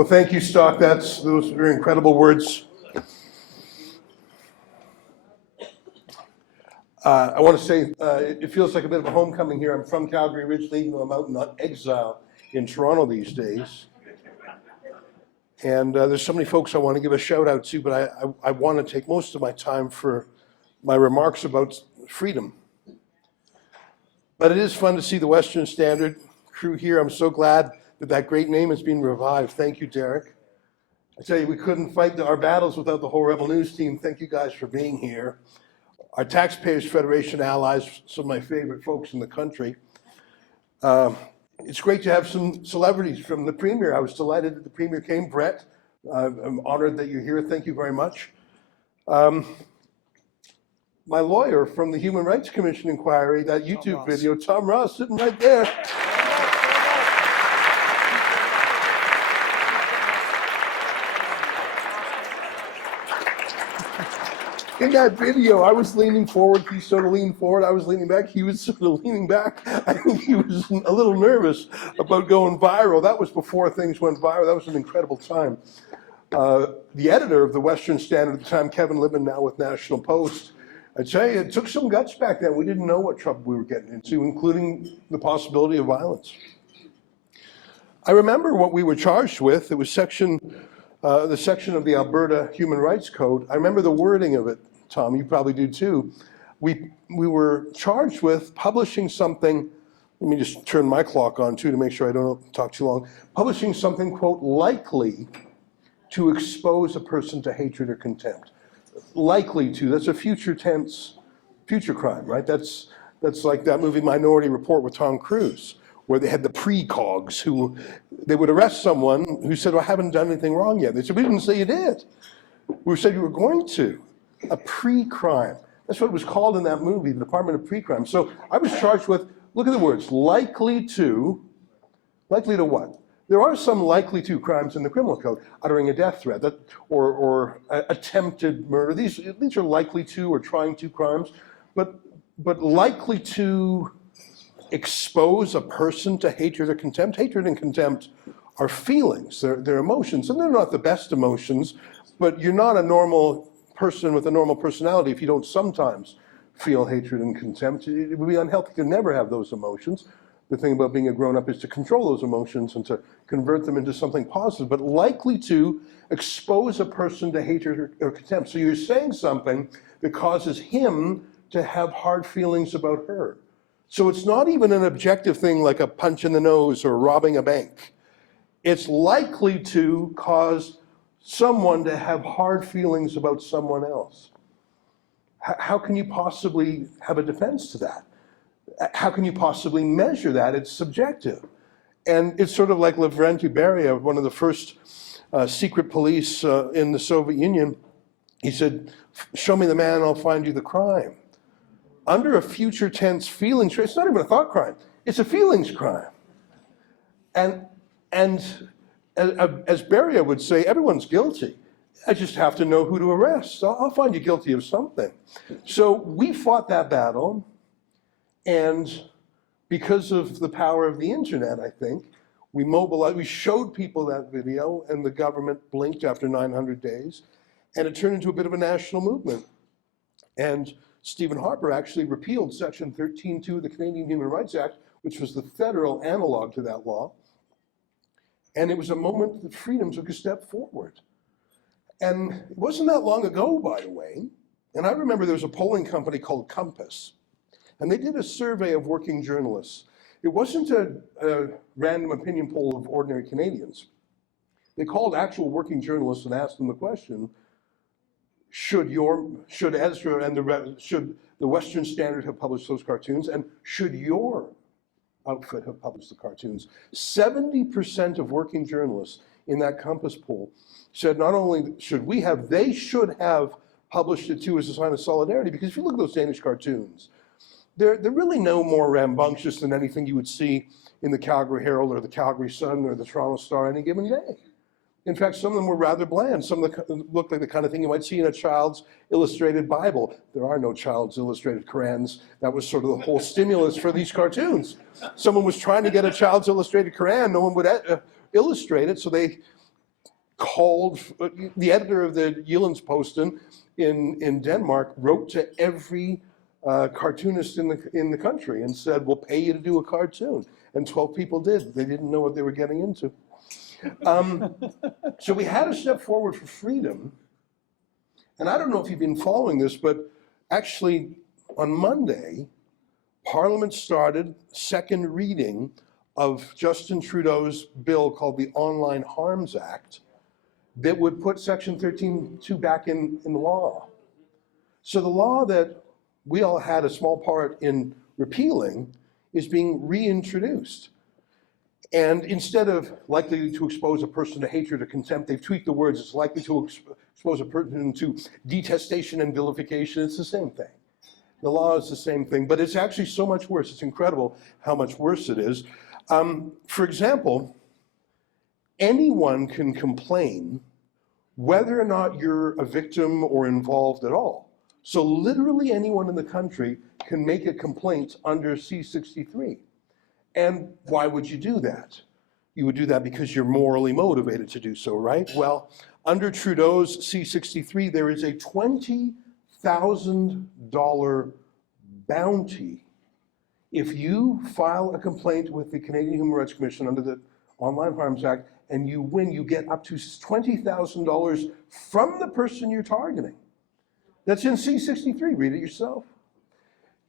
Well, thank you, Stock. Those are incredible words. I want to say it feels like a bit of a homecoming here. I'm from Calgary originally, even though I'm out in exile in Toronto these days. And there's so many folks I want to give a shout out to, but I want to take most of my time for my remarks about freedom. But it is fun to see the Western Standard crew here. I'm so glad that great name has been revived. Thank you, Derek. I tell you, we couldn't fight our battles without the whole Rebel News team. Thank you guys for being here. Our Taxpayers Federation allies, some of my favorite folks in the country. It's great to have some celebrities from the Premier. I was delighted that the Premier came. Brett, I'm honored that you're here. Thank you very much. My lawyer from the Human Rights Commission inquiry, that YouTube video, Tom Ross, sitting right there. In that video, I was leaning forward, he sort of leaned forward, I was leaning back, he was sort of leaning back. I think he was a little nervous about going viral. That was before things went viral. That was an incredible time. The editor of the Western Standard at the time, Kevin Libman, now with National Post, I'd say it took some guts back then. We didn't know what trouble we were getting into, including the possibility of violence. I remember what we were charged with. It was the section of the Alberta Human Rights Code. I remember the wording of it, Tom, you probably do too. We were charged with publishing something, let me just turn my clock on too to make sure I don't talk too long, publishing something, quote, likely to expose a person to hatred or contempt. Likely to, that's a future tense, future crime, right? That's like that movie Minority Report with Tom Cruise, where they had the precogs who, they would arrest someone who said, well, I haven't done anything wrong yet. They said, we didn't say you did. We said you were going to. A pre-crime. That's what it was called in that movie, the Department of Pre-Crime. So I was charged with, look at the words, likely to what? There are some likely to crimes in the criminal code, uttering a death threat or attempted murder. These are likely to or trying to crimes, but likely to expose a person to hatred or contempt. Hatred and contempt are feelings, they're emotions, and they're not the best emotions, but you're not a normal person with a normal personality if you don't sometimes feel hatred and contempt. It would be unhealthy to never have those emotions. The thing about being a grown-up is to control those emotions and to convert them into something positive, but likely to expose a person to hatred or contempt. So you're saying something that causes him to have hard feelings about her. So it's not even an objective thing like a punch in the nose or robbing a bank. It's likely to cause someone to have hard feelings about someone else. How can you possibly have a defense to that? How can you possibly measure that? It's subjective. And it's sort of like Levant, Beria, one of the first secret police in the Soviet Union. He said, show me the man, I'll find you the crime. Under a future tense feelings, it's not even a thought crime, it's a feelings crime. And as Beria would say, everyone's guilty. I just have to know who to arrest. I'll find you guilty of something. So we fought that battle, and because of the power of the internet, I think, we mobilized, we showed people that video, and the government blinked after 900 days, and it turned into a bit of a national movement. And Stephen Harper actually repealed Section 13.2 of the Canadian Human Rights Act, which was the federal analog to that law. And it was a moment that freedom took a step forward. And it wasn't that long ago, by the way, and I remember there was a polling company called Compass, and they did a survey of working journalists. It wasn't a random opinion poll of ordinary Canadians. They called actual working journalists and asked them the question, should Ezra and should the Western Standard have published those cartoons, and should your outfit have published the cartoons? 70% of working journalists in that Compass poll said not only should we have, they should have published it too as a sign of solidarity, because if you look at those Danish cartoons, they're really no more rambunctious than anything you would see in the Calgary Herald or the Calgary Sun or the Toronto Star any given day. In fact, some of them were rather bland. Some of them looked like the kind of thing you might see in a child's illustrated Bible. There are no child's illustrated Korans. That was sort of the whole stimulus for these cartoons. Someone was trying to get a child's illustrated Koran. No one would illustrate it, so they called, the editor of the Jyllands-Posten in Denmark wrote to every cartoonist in the country and said, we'll pay you to do a cartoon. And 12 people did. They didn't know what they were getting into. So we had a step forward for freedom. And I don't know if you've been following this, but actually on Monday, Parliament started second reading of Justin Trudeau's bill called the Online Harms Act that would put Section 13(2) back in the law. So the law that we all had a small part in repealing is being reintroduced. And instead of likely to expose a person to hatred or contempt, they've tweaked the words. It's likely to expose a person to detestation and vilification. It's the same thing. The law is the same thing, but it's actually so much worse. It's incredible how much worse it is. For example, anyone can complain whether or not you're a victim or involved at all. So literally anyone in the country can make a complaint under C-63. And why would you do that? You would do that because you're morally motivated to do so, right? Well, under Trudeau's C-63, there is a $20,000 bounty if you file a complaint with the Canadian Human Rights Commission under the Online Harms Act and you win, you get up to $20,000 from the person you're targeting. That's in C-63, read it yourself.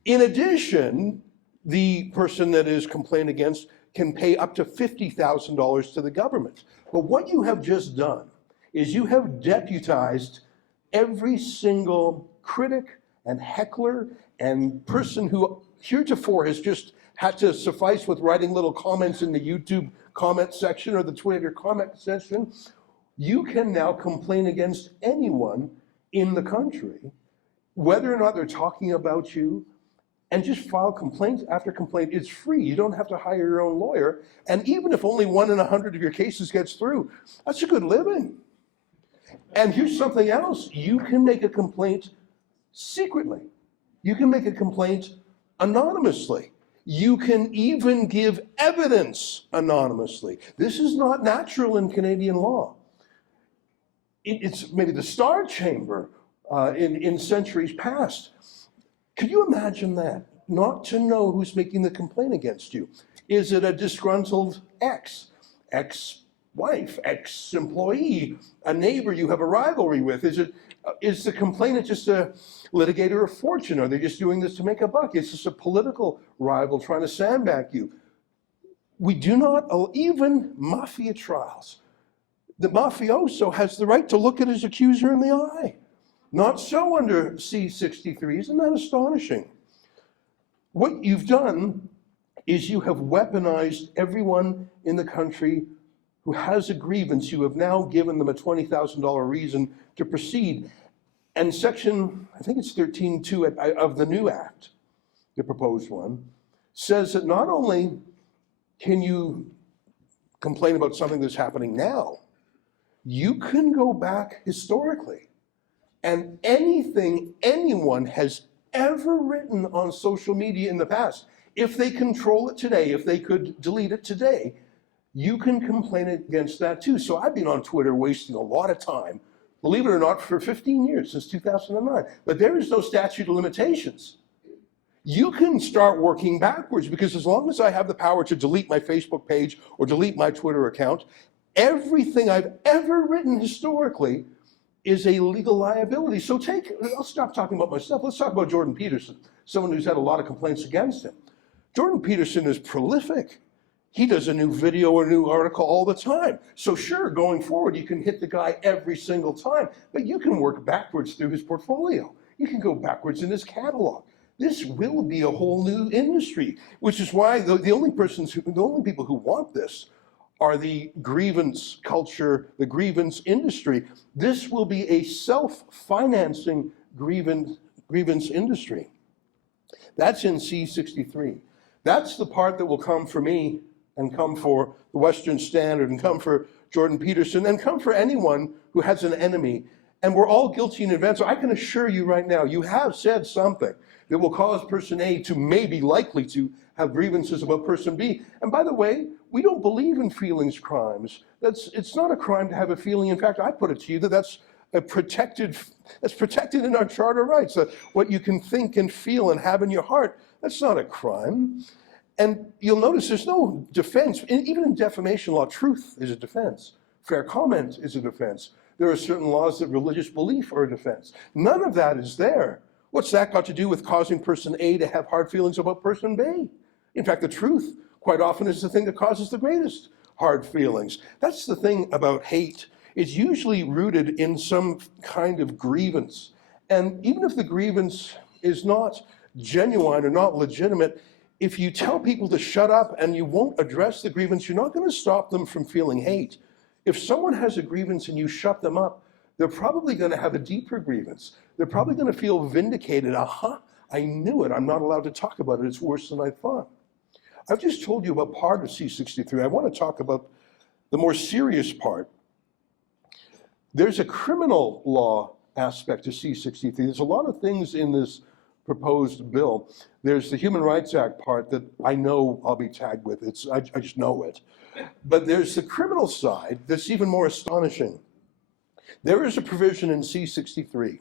In addition, the person that is complained against can pay up to $50,000 to the government. But what you have just done is you have deputized every single critic and heckler and person who heretofore has just had to suffice with writing little comments in the YouTube comment section or the Twitter comment section. You can now complain against anyone in the country, whether or not they're talking about you, and just file complaint after complaint. It's free. You don't have to hire your own lawyer. And even if only 1 in 100 of your cases gets through, that's a good living. And here's something else. You can make a complaint secretly. You can make a complaint anonymously. You can even give evidence anonymously. This is not natural in Canadian law. It's maybe the Star Chamber in centuries past. Could you imagine that? Not to know who's making the complaint against you. Is it a disgruntled ex-wife, ex-employee, a neighbor you have a rivalry with? Is the complainant just a litigator of fortune? Are they just doing this to make a buck? Is this a political rival trying to sandbag you? We do not, even mafia trials, the mafioso has the right to look at his accuser in the eye. Not so under C-63. Isn't that astonishing? What you've done is you have weaponized everyone in the country who has a grievance. You have now given them a $20,000 reason to proceed. And section, I think it's 13(2) of the new act, the proposed one, says that not only can you complain about something that's happening now, you can go back historically. And anything anyone has ever written on social media in the past, if they control it today, if they could delete it today, you can complain against that too. So I've been on Twitter wasting a lot of time, believe it or not, for 15 years, since 2009. But there is no statute of limitations. You can start working backwards, because as long as I have the power to delete my Facebook page or delete my Twitter account, everything I've ever written historically is a legal liability. So I'll stop talking about myself. Let's talk about Jordan Peterson, someone who's had a lot of complaints against him. Jordan Peterson is prolific. He does a new video or a new article all the time. So sure, going forward, you can hit the guy every single time, but you can work backwards through his portfolio. You can go backwards in his catalog. This will be a whole new industry, which is why the only people who want this are the grievance culture, the grievance industry. This will be a self-financing grievance industry. That's in C-63. That's the part that will come for me and come for the Western Standard and come for Jordan Peterson and come for anyone who has an enemy. And we're all guilty in advance. So I can assure you right now, you have said something that will cause person A to maybe likely to have grievances about person B. And by the way, we don't believe in feelings crimes. It's not a crime to have a feeling. In fact, I put it to you that that's protected in our Charter rights. What you can think and feel and have in your heart, that's not a crime. And you'll notice there's no defense. Even in defamation law, truth is a defense. Fair comment is a defense. There are certain laws that religious belief are a defense. None of that is there. What's that got to do with causing person A to have hard feelings about person B? In fact, the truth quite often is the thing that causes the greatest hard feelings. That's the thing about hate. It's usually rooted in some kind of grievance. And even if the grievance is not genuine or not legitimate, if you tell people to shut up and you won't address the grievance, you're not going to stop them from feeling hate. If someone has a grievance and you shut them up, they're probably going to have a deeper grievance. They're probably going to feel vindicated. Aha, I knew it. I'm not allowed to talk about it. It's worse than I thought. I've just told you about part of C63. I want to talk about the more serious part. There's a criminal law aspect to C63. There's a lot of things in this proposed bill. There's the Human Rights Act part that I know I'll be tagged with. I just know it. But there's the criminal side that's even more astonishing. There is a provision in C63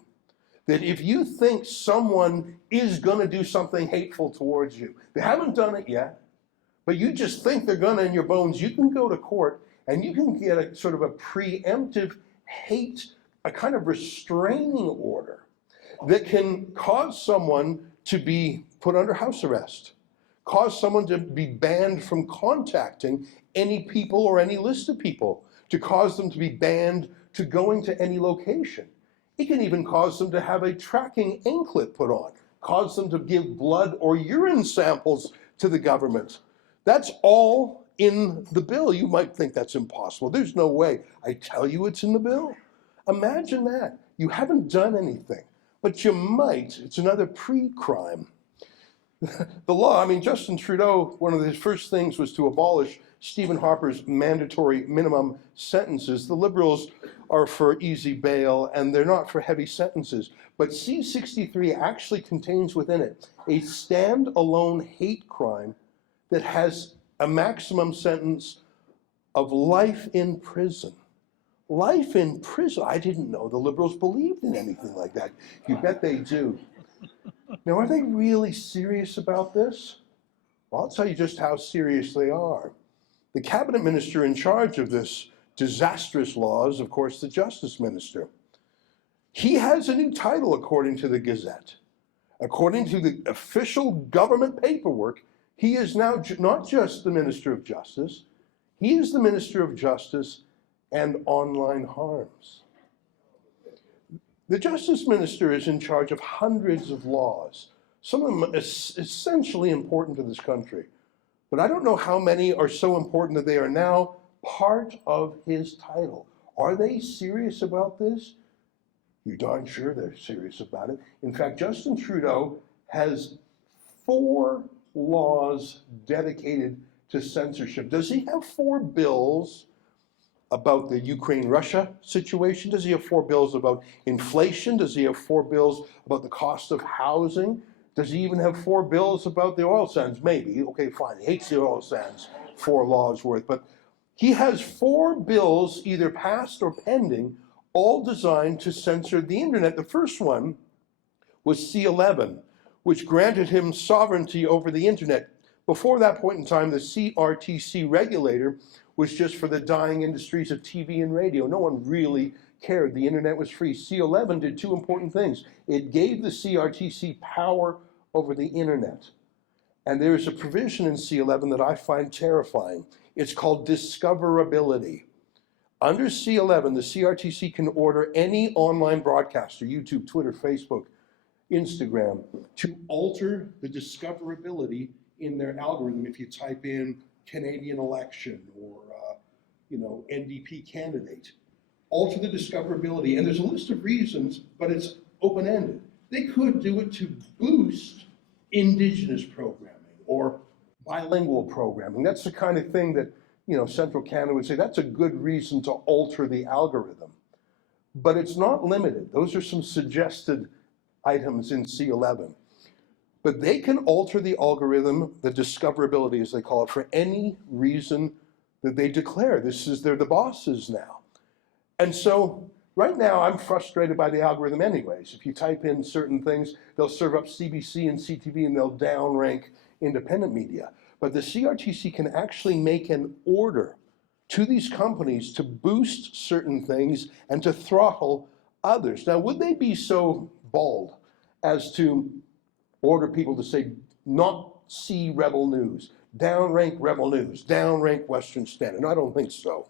that if you think someone is going to do something hateful towards you, they haven't done it yet, but you just think they're going to in your bones, you can go to court and you can get a sort of a preemptive hate, a kind of restraining order that can cause someone to be put under house arrest, cause someone to be banned from contacting any people or any list of people, to cause them to be banned to going to any location. It can even cause them to have a tracking anklet put on, cause them to give blood or urine samples to the government. That's all in the bill. You might think that's impossible. There's no way. I tell you it's in the bill. Imagine that. You haven't done anything, but you might. It's another pre-crime. The law, Justin Trudeau, one of his first things was to abolish Stephen Harper's mandatory minimum sentences. The Liberals are for easy bail and they're not for heavy sentences. But C63 actually contains within it a stand-alone hate crime that has a maximum sentence of life in prison. Life in prison. I didn't know the Liberals believed in anything like that. You bet they do. Now, are they really serious about this? Well, I'll tell you just how serious they are. The cabinet minister in charge of this disastrous law is, of course, the justice minister. He has a new title according to the Gazette. According to the official government paperwork, he is now not just the Minister of Justice, he is the Minister of Justice and Online Harms. The Justice Minister is in charge of hundreds of laws, some of them essentially important to this country. But I don't know how many are so important that they are now part of his title. Are they serious about this? You're darn sure they're serious about it. In fact, Justin Trudeau has 4 laws dedicated to censorship. Does he have 4 bills about the Ukraine-Russia situation? Does he have 4 bills about inflation? Does he have 4 bills about the cost of housing? Does he even have 4 bills about the oil sands? Maybe. Okay, fine. He hates the oil sands, 4 laws worth. But he has 4 bills either passed or pending, all designed to censor the internet. The first one was C11, which granted him sovereignty over the internet. Before that point in time, the CRTC regulator was just for the dying industries of TV and radio. No one really cared. The internet was free. C11 did 2 important things. It gave the CRTC power over the internet. And there is a provision in C11 that I find terrifying. It's called discoverability. Under C11, the CRTC can order any online broadcaster, YouTube, Twitter, Facebook, Instagram, to alter the discoverability in their algorithm. If you type in Canadian election or NDP candidate, alter the discoverability. And there's a list of reasons, but it's open-ended. They could do it to boost Indigenous programming or bilingual programming. That's the kind of thing that Central Canada would say that's a good reason to alter the algorithm. but it's not limited. Those are some suggested items in C11. But they can alter the algorithm, the discoverability as they call it, for any reason that they declare. They're the bosses now. And so right now I'm frustrated by the algorithm anyways. If you type in certain things, they'll serve up CBC and CTV and they'll downrank independent media. But the CRTC can actually make an order to these companies to boost certain things and to throttle others. Now, would they be so bold as to order people to say, not see Rebel News, downrank Rebel News, downrank Western Standard? No, I don't think so.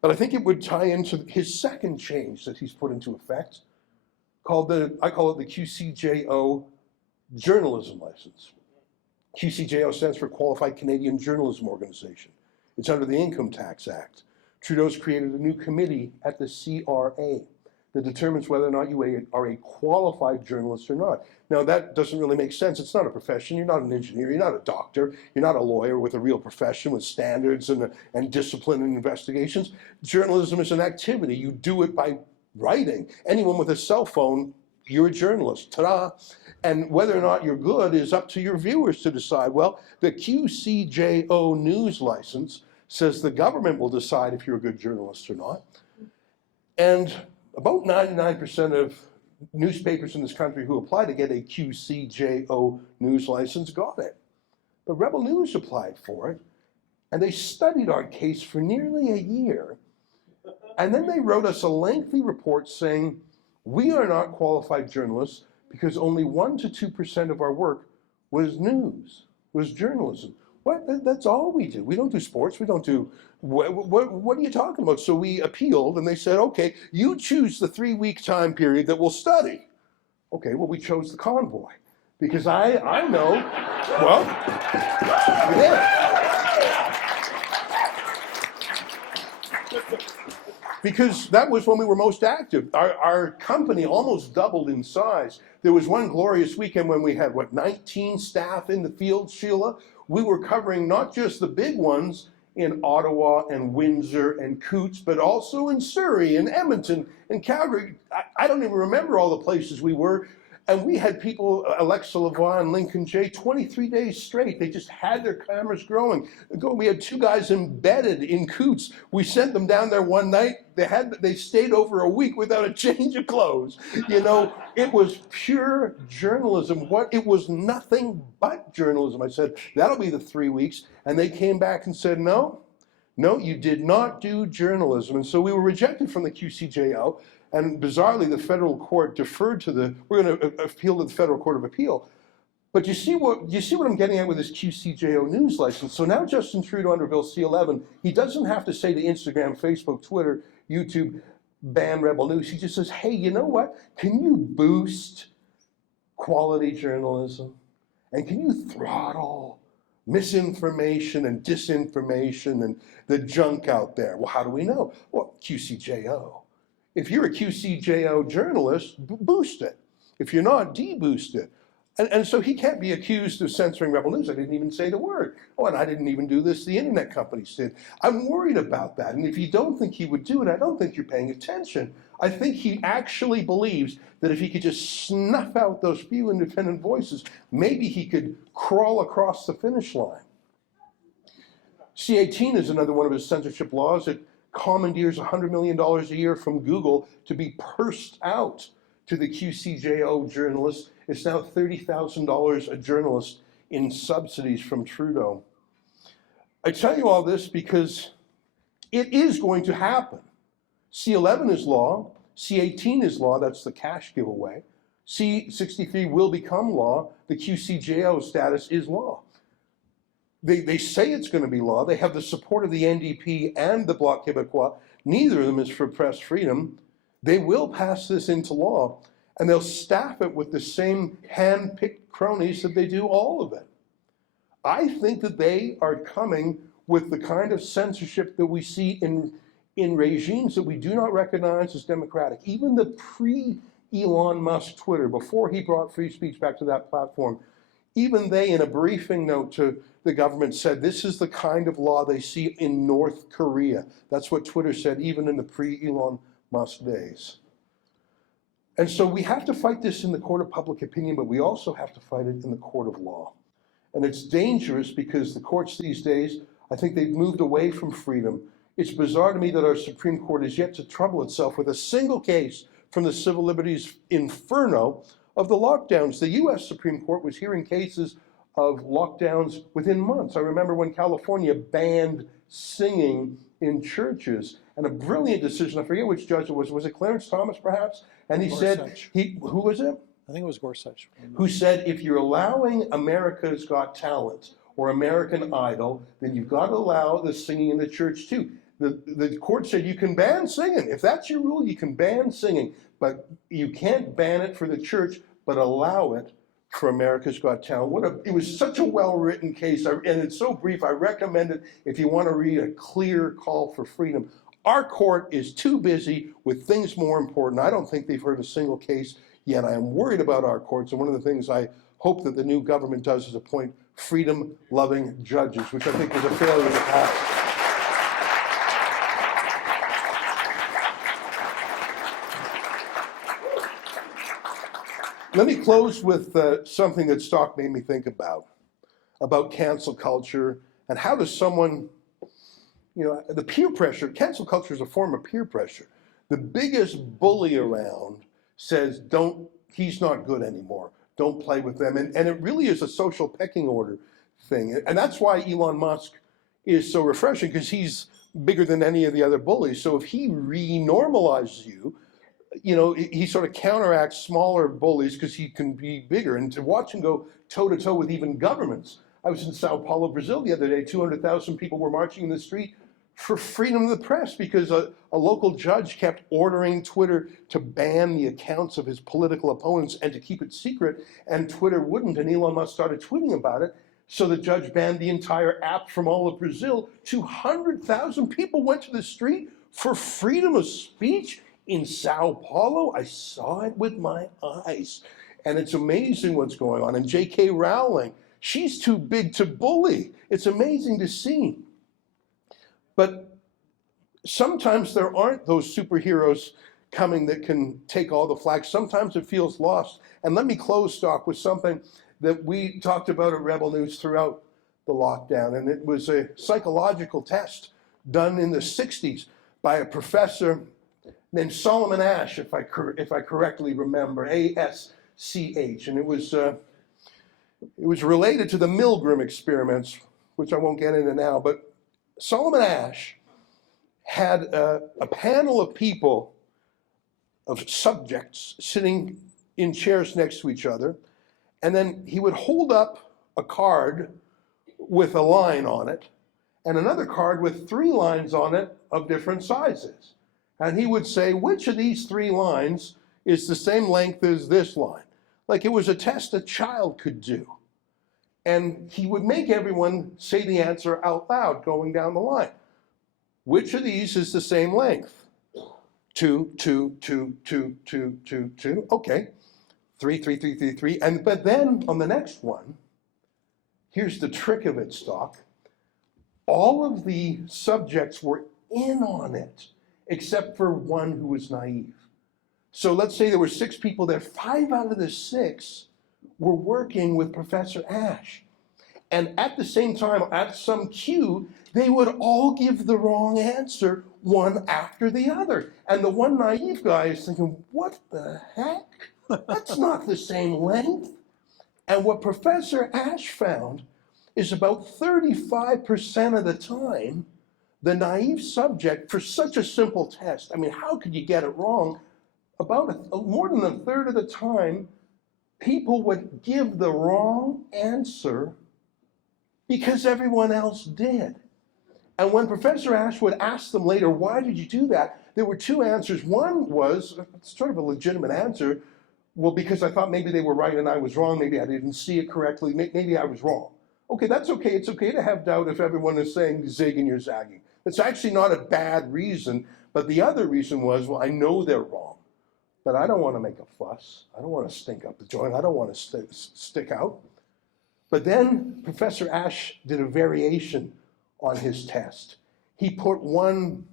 But I think it would tie into his second change that he's put into effect, I call it the QCJO journalism license. QCJO stands for Qualified Canadian Journalism Organization. It's under the Income Tax Act. Trudeau's created a new committee at the CRA that determines whether or not you are a qualified journalist or not. Now that doesn't really make sense. It's not a profession. You're not an engineer. You're not a doctor. You're not a lawyer with a real profession with standards and discipline and investigations. Journalism is an activity. You do it by writing. Anyone with a cell phone, you're a journalist. Ta-da! And whether or not you're good is up to your viewers to decide. Well, the QCJO news license says the government will decide if you're a good journalist or not. And about 99% of newspapers in this country who apply to get a QCJO news license got it. But Rebel News applied for it, and they studied our case for nearly a year. And then they wrote us a lengthy report saying, we are not qualified journalists because only 1% to 2% of our work was news, was journalism. What? That's all we do. We don't do sports. We don't do, what are you talking about? So we appealed and they said, okay, you choose the 3-week time period that we'll study. Okay, well, we chose the convoy because I know, well, yeah. Because that was when we were most active. Our company almost doubled in size. There was one glorious weekend when we had, 19 staff in the field, Sheila? We were covering not just the big ones in Ottawa and Windsor and Coots, but also in Surrey and Edmonton and Calgary. I don't even remember all the places we were. And we had people, Alexa Levant, Lincoln Jay, 23 days straight. They just had their cameras growing. We had 2 guys embedded in Coots. We sent them down there one night. They stayed over a week without a change of clothes. You know, it was pure journalism. It was nothing but journalism. I said, that'll be the 3 weeks. And they came back and said, no, you did not do journalism. And so we were rejected from the QCJO. And bizarrely, the federal court deferred to we're going to appeal to the Federal Court of Appeal. But you see what I'm getting at with this QCJO news license? So now Justin Trudeau under Bill C-11, he doesn't have to say to Instagram, Facebook, Twitter, YouTube, ban Rebel News. He just says, hey, you know what? Can you boost quality journalism? And can you throttle misinformation and disinformation and the junk out there? Well, how do we know? Well, QCJO. If you're a QCJO journalist, boost it. If you're not, de-boost it. And so he can't be accused of censoring Rebel News. I didn't even say the word. Oh, and I didn't even do this. The internet companies did. I'm worried about that. And if you don't think he would do it, I don't think you're paying attention. I think he actually believes that if he could just snuff out those few independent voices, maybe he could crawl across the finish line. C-18 is another one of his censorship laws. It commandeers $100 million a year from Google to be pursed out to the QCJO journalists. It's now $30,000 a journalist in subsidies from Trudeau. I tell you all this because it is going to happen. C-11 is law. C-18 is law. That's the cash giveaway. C-63 will become law. The QCJO status is law. They say it's going to be law. They have the support of the NDP and the Bloc Québécois. Neither of them is for press freedom. They will pass this into law, and they'll staff it with the same hand-picked cronies that they do all of it. I think that they are coming with the kind of censorship that we see in regimes that we do not recognize as democratic. Even the pre-Elon Musk Twitter, before he brought free speech back to that platform, even they, in a briefing note to the government, said this is the kind of law they see in North Korea. That's what Twitter said, even in the pre-Elon Musk days. And so we have to fight this in the court of public opinion, but we also have to fight it in the court of law. And it's dangerous because the courts these days, I think they've moved away from freedom. It's bizarre to me that our Supreme Court is yet to trouble itself with a single case from the civil liberties inferno of the lockdowns. The US Supreme Court was hearing cases of lockdowns within months. I remember when California banned singing in churches, and a brilliant decision, I forget which judge it was it Clarence Thomas perhaps? And he Gorsuch. said, who was it? I think it was Gorsuch. Who said, if you're allowing America's Got Talent or American Idol, then you've got to allow the singing in the church too. The court said you can ban singing. If that's your rule, you can ban singing, but you can't ban it for the church, but allow it for America's Got Talent. It was such a well-written case, and it's so brief. I recommend it if you want to read a clear call for freedom. Our court is too busy with things more important. I don't think they've heard a single case yet. I am worried about our courts, and one of the things I hope that the new government does is appoint freedom-loving judges, which I think was a failure in the past. Let me close with something that Stock made me think about cancel culture, and how does someone, the peer pressure. Cancel culture is a form of peer pressure. The biggest bully around says, he's not good anymore. Don't play with them. And it really is a social pecking order thing. And that's why Elon Musk is so refreshing, because he's bigger than any of the other bullies. So if he re-normalizes you, he sort of counteracts smaller bullies because he can be bigger. And to watch him go toe-to-toe with even governments. I was in Sao Paulo, Brazil the other day. 200,000 people were marching in the street for freedom of the press because a local judge kept ordering Twitter to ban the accounts of his political opponents and to keep it secret, and Twitter wouldn't, and Elon Musk started tweeting about it. So the judge banned the entire app from all of Brazil. 200,000 people went to the street for freedom of speech in Sao Paulo. I saw it with my eyes. And it's amazing what's going on. And J.K. Rowling, she's too big to bully. It's amazing to see. But sometimes there aren't those superheroes coming that can take all the flack. Sometimes it feels lost. And let me close, Stock, with something that we talked about at Rebel News throughout the lockdown. And it was a psychological test done in the 60s by a professor named Solomon Asch, if I correctly remember, A-S-C-H. And it was related to the Milgram experiments, which I won't get into now. But Solomon Asch had a panel of people, of subjects, sitting in chairs next to each other. And then he would hold up a card with a line on it, and another card with 3 lines on it of different sizes. And he would say, which of these 3 lines is the same length as this line? Like it was a test a child could do. And he would make everyone say the answer out loud going down the line. Which of these is the same length? 2, 2, 2, 2, 2, 2, 2. Okay. 3, 3, 3, 3, 3. But then on the next one, here's the trick of it, Stock. All of the subjects were in on it, except for one who was naive. So let's say there were 6 people there. 5 out of the 6 were working with Professor Asch. And at the same time, at some cue, they would all give the wrong answer, one after the other. And the one naive guy is thinking, what the heck? That's not the same length. And what Professor Asch found is about 35% of the time, the naive subject, for such a simple test, I mean, how could you get it wrong? About more than a third of the time, people would give the wrong answer because everyone else did. And when Professor Asch would ask them later, why did you do that? There were 2 answers. One was sort of a legitimate answer. Well, because I thought maybe they were right and I was wrong. Maybe I didn't see it correctly. Maybe I was wrong. Okay, that's okay. It's okay to have doubt if everyone is saying zig and you're zagging. It's actually not a bad reason. But the other reason was, well, I know they're wrong, but I don't want to make a fuss. I don't want to stink up the joint. I don't want to stick out. But then Professor Asch did a variation on his test. He put one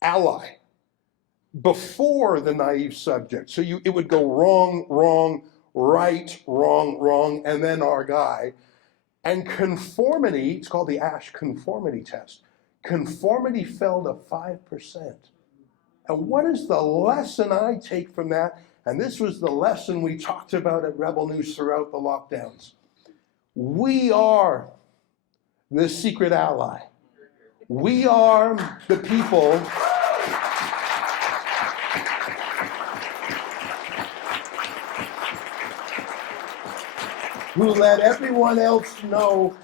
ally before the naive subject. So it would go wrong, wrong, right, wrong, wrong, and then our guy. And conformity, it's called the Ash conformity test. Conformity fell to 5%. And what is the lesson I take from that? And this was the lesson we talked about at Rebel News throughout the lockdowns. We are the secret ally. We are the people who let everyone else know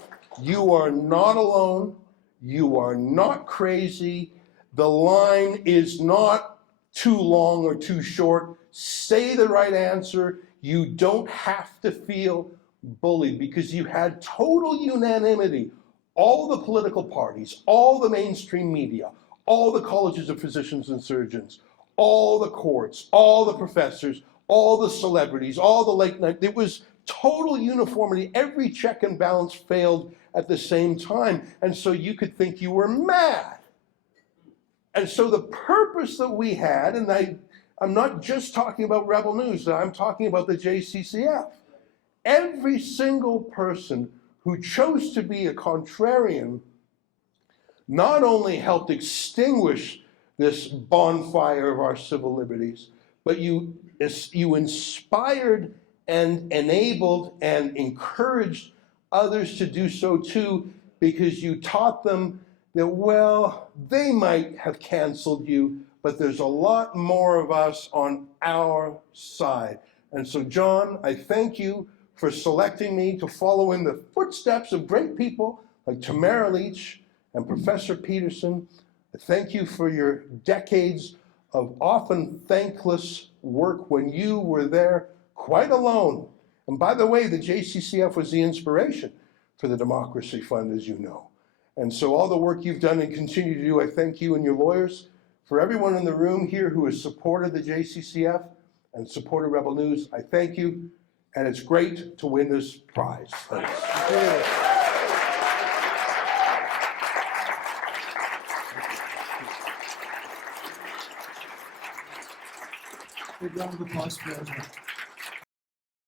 you are not alone, you are not crazy, the line is not too long or too short. Say the right answer. You don't have to feel bullied, because you had total unanimity. All the political parties, all the mainstream media, all the colleges of physicians and surgeons, all the courts, all the professors, all the celebrities, all the late night, there was total uniformity. Every check and balance failed at the same time. And so you could think you were mad. And so the purpose that we had, and I'm not just talking about Rebel News, I'm talking about the JCCF. Every single person who chose to be a contrarian not only helped extinguish this bonfire of our civil liberties, but you inspired and enabled and encouraged others to do so too, because you taught them that, well, they might have canceled you, but there's a lot more of us on our side. And so, John, I thank you for selecting me to follow in the footsteps of great people like Tamara Leach and Professor Peterson. I thank you for your decades of often thankless work when you were there quite alone. And by the way, the JCCF was the inspiration for the Democracy Fund, as you know. And so all the work you've done and continue to do, I thank you and your lawyers. For everyone in the room here who has supported the JCCF and supported Rebel News, I thank you. And it's great to win this prize. Thanks. Big round of applause for Ezra.